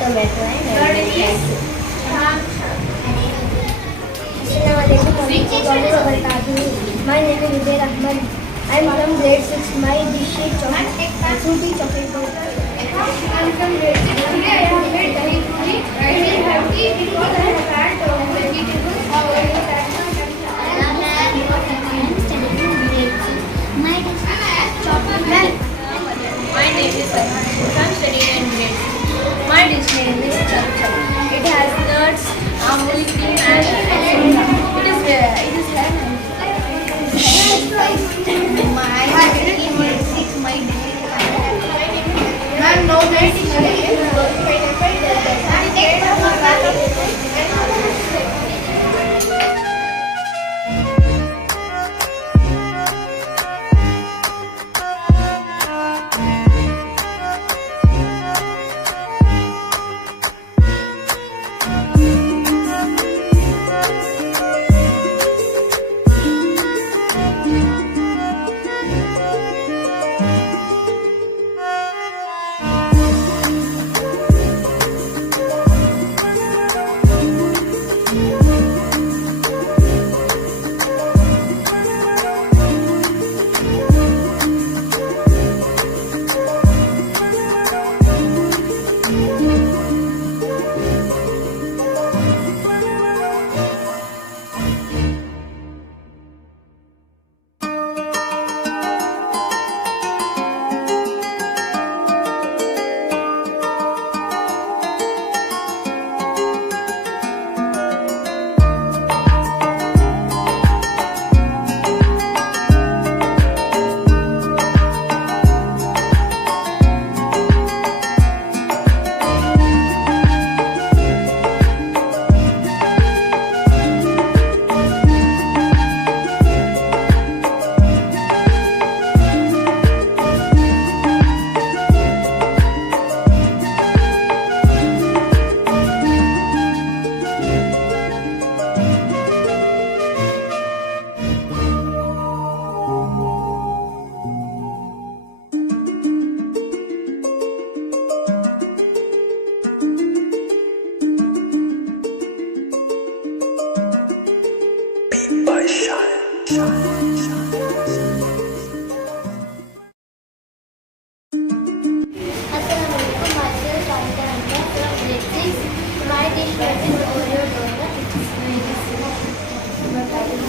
tomato and onion. My name is Uday Rahman. I am from grade 6. My dish is fruity chocolate cake. I am from grade 6. Today I have made dahi puri. I will have tea because I have had vegetables. My dish is chocolate. My name is Sagar. I'm studying in grade 6. My dish name is chap chap. It has nuts, milk cream and soda. It is lemon.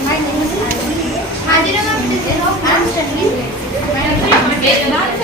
My name is Anjali. I'm studying in grade 6.